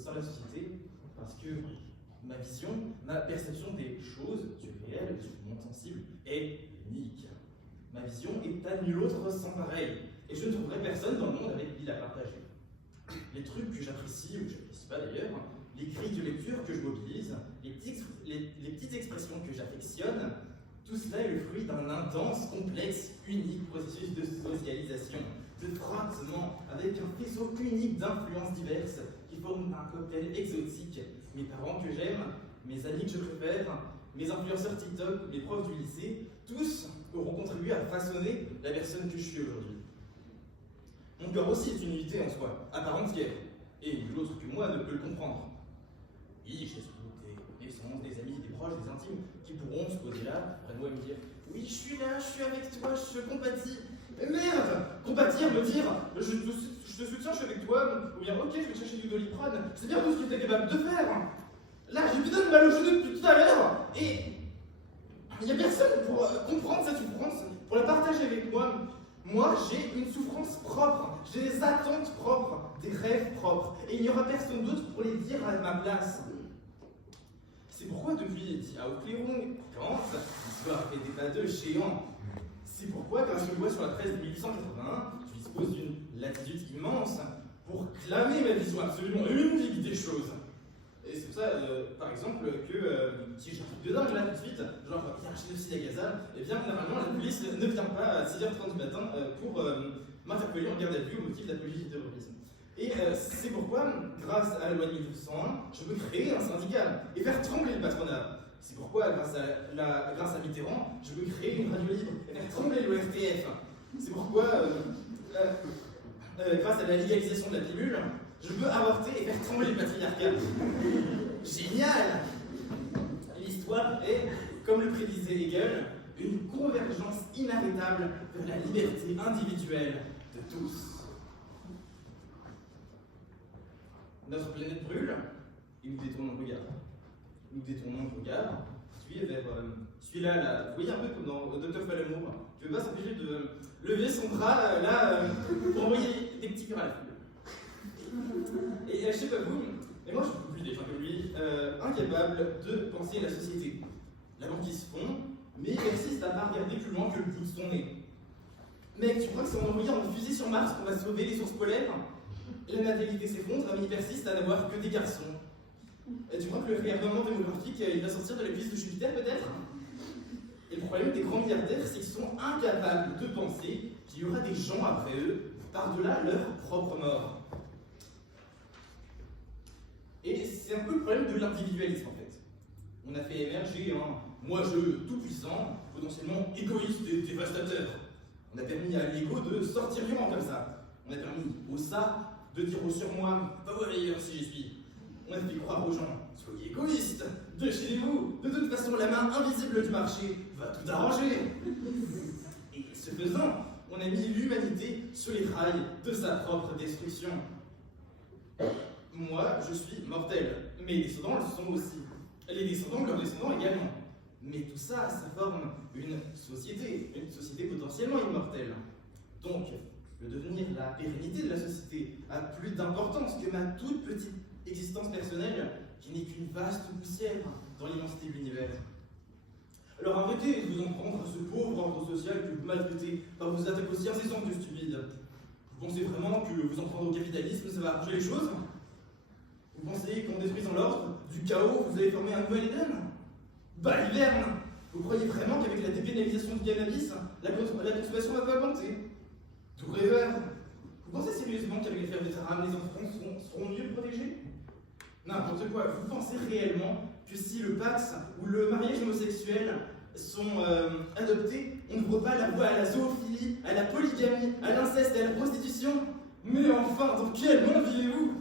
sein de la société parce que ma vision, ma perception des choses, du réel, du monde sensible, est unique. Ma vision est à nul autre sans pareil, et je ne trouverai personne dans le monde avec qui la partager. Les trucs que j'apprécie ou que j'apprécie pas d'ailleurs, les grilles de lecture que je mobilise, les petites expressions que j'affectionne, tout cela est le fruit d'un intense, complexe, unique processus de socialisation, de frottement avec un faisceau unique d'influences diverses qui forment un cocktail exotique. Mes parents que j'aime, mes amis que je préfère, mes influenceurs TikTok, mes profs du lycée, tous auront contribué à façonner la personne que je suis aujourd'hui. Mon cœur aussi est une unité en soi, à part entière, et nul autre que moi ne peut le comprendre. Oui, j'ai sans doute des connaissances, des amis, des proches, des intimes, qui pourront se poser là, près de moi et me dire « Oui, je suis là, je suis avec toi, je compatis. » Mais merde! Compatir, me dire « Je te soutiens, je suis avec toi. » Ou bien « Ok, je vais te chercher du Doliprane. » C'est bien tout ce que tu es capable de faire. Là, j'ai putain de mal au genou depuis tout à l'heure, et il n'y a personne pour comprendre cette souffrance, pour la partager avec moi. Moi, j'ai une souffrance propre, j'ai des attentes propres, des rêves propres, et il n'y aura personne d'autre pour les dire à ma place. C'est pourquoi depuis Ciao Cléron, Kant, l'histoire fait des pas de géants. C'est pourquoi, grâce aux lois sur la presse de 1881, je dispose d'une latitude immense pour clamer ma vision absolument unique des choses. Et c'est pour ça, par exemple, que si j'ai un truc de dingue là tout de suite, genre il y a un génocide à Gaza, et bien généralement la police ne vient pas à 6h30 du matin pour m'interpeller en garde à vue au motif d'apologie du terrorisme. Et c'est pourquoi, grâce à la loi de 1901, je peux créer un syndicat et faire trembler le patronat. C'est pourquoi, grâce à Mitterrand, je peux créer une radio libre et faire trembler le RTF. C'est pourquoi, grâce à la légalisation de la pilule, je peux avorter et faire trembler le patriarcat. Génial! L'histoire est, comme le prédisait Hegel, une convergence inarrêtable vers la liberté individuelle de tous. Notre planète brûle et nous détournons le regard. Nous détournons le regard, celui-là, là, vous voyez un peu comme dans Dr Falamour, qui ne veut pas s'empêcher de lever son bras là pour envoyer des petits cœurs à la foule. Et je sais pas vous, mais moi je suis plus défunt que lui, incapable de penser à la société. La banquise fond, mais il persiste à pas regarder plus loin que le bout de son nez. Mec, tu crois que c'est en envoyant une fusée sur Mars qu'on va sauver les sources polaires? La natalité s'effondre, mais il persiste à n'avoir que des garçons. Et tu crois que le réarmement démographique, il va sortir de la piste de Jupiter peut-être? Et le problème des grands milliardaires, c'est qu'ils sont incapables de penser qu'il y aura des gens après eux, par-delà leur propre mort. Et c'est un peu le problème de l'individualisme en fait. On a fait émerger un moi-je tout-puissant, potentiellement égoïste et dévastateur. On a permis à l'ego de sortir vivant comme ça. On a permis au ça de dire au surmoi, va voir ailleurs si j'y suis. On a fait croire aux gens, soyez égoïstes, déchez-vous, de toute façon la main invisible du marché va tout arranger. Et ce faisant, on a mis l'humanité sur les rails de sa propre destruction. Moi, je suis mortel. Mes descendants le sont aussi. Les descendants de leurs descendants également. Mais tout ça, ça forme une société potentiellement immortelle. Donc, le devenir, la pérennité de la société a plus d'importance que ma toute petite existence personnelle, qui n'est qu'une vaste poussière dans l'immensité de l'univers. Alors arrêtez de vous en prendre à ce pauvre ordre social que vous maltraitez par vos attaques aussi incessantes que stupides. Vous pensez vraiment que vous en prendre au capitalisme, ça va arranger les choses? Vous pensez qu'en détruisant l'ordre, du chaos, vous allez former un nouvel Éden? Baliverne! Vous croyez vraiment qu'avec la dépénalisation du cannabis, la consommation va pas augmenter? Tout rêveur! Vous pensez sérieusement qu'avec les fers de Taram, les enfants seront mieux protégés? N'importe quoi. Vous pensez réellement que si le Pax ou le mariage homosexuel sont adoptés, on n'ouvre pas la voie à la zoophilie, à la polygamie, à l'inceste et à la prostitution? Mais enfin, dans quel monde vivez-vous?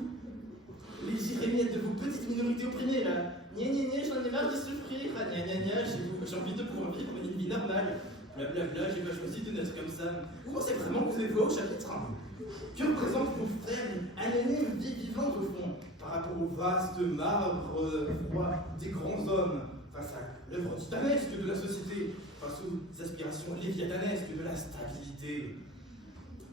Les jérémiettes de vos petites minorités opprimées là. Gna gna gna, j'en ai marre de souffrir. Gna gna gna, j'ai envie de pouvoir vivre une vie normale. Blablabla, j'ai pas choisi de naître comme ça. Vous pensez vraiment que vous avez voix au chapitre? Que représentent vos frères anonymes, vie vivante au fond, par rapport au vaste marbre froid des grands hommes, face à l'œuvre titanesque de la société, face aux aspirations léviathanesques de la stabilité?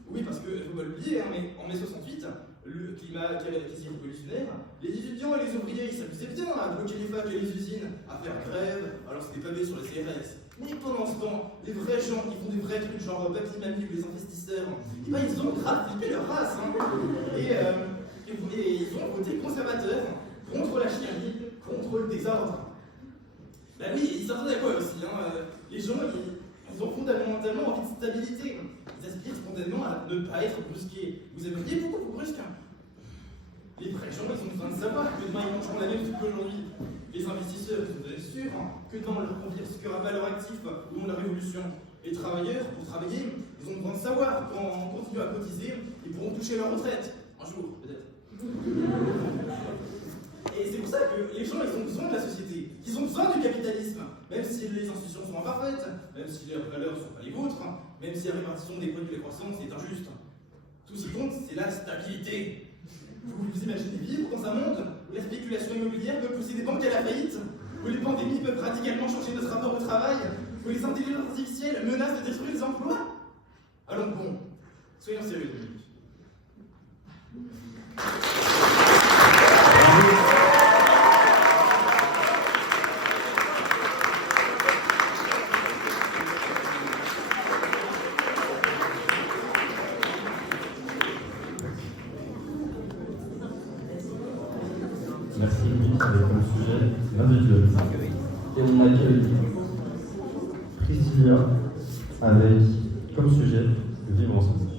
Oui, parce que, il ne faut pas l'oublier, mais en mai 68, le climat qui est révolutionnaire, les étudiants et les ouvriers, ils s'amusaient bien à bloquer les facs et les usines, à faire grève, alors c'était pavé sur les CRS. Mais pendant ce temps, les vrais gens qui font des vrais trucs, genre Papy Mamie ou les investisseurs, eh ben, ils ont grave flippé leur race. Hein. Et ils ont voté conservateur contre la chienlit, contre le désordre. Ben oui, ils s'attendaient à quoi aussi hein. Les gens, ils ont fondamentalement envie de stabilité. Ils aspirent spontanément à ne pas être brusqués. Vous aimeriez pourquoi vous brusquez? Les vrais gens, ils ont besoin de savoir que demain ils mangeront la même soupe qu'aujourd'hui. Les investisseurs, ils sont déjà sûrs que demain on leur confisquera pas leur actif ou dans la révolution. Les travailleurs, pour travailler, ils ont besoin de savoir qu'en continuant à cotiser, ils pourront toucher leur retraite. Un jour, peut-être. Et c'est pour ça que les gens, ils ont besoin de la société, qu'ils ont besoin du capitalisme, même si les institutions sont imparfaites, même si les valeurs ne sont pas les vôtres, même si la répartition des produits et des croissances est injuste. Tout ce qui compte, c'est la stabilité. Vous imaginez vivre dans un monde où la spéculation immobilière peut pousser des banques à la faillite, où les pandémies peuvent radicalement changer notre rapport au travail, où les intelligences artificielles menacent de détruire les emplois? Allons bon, soyons sérieux. Merci Louis, avec comme sujet l'individualisme. Et on accueille Priscilla avec comme sujet le vivre ensemble.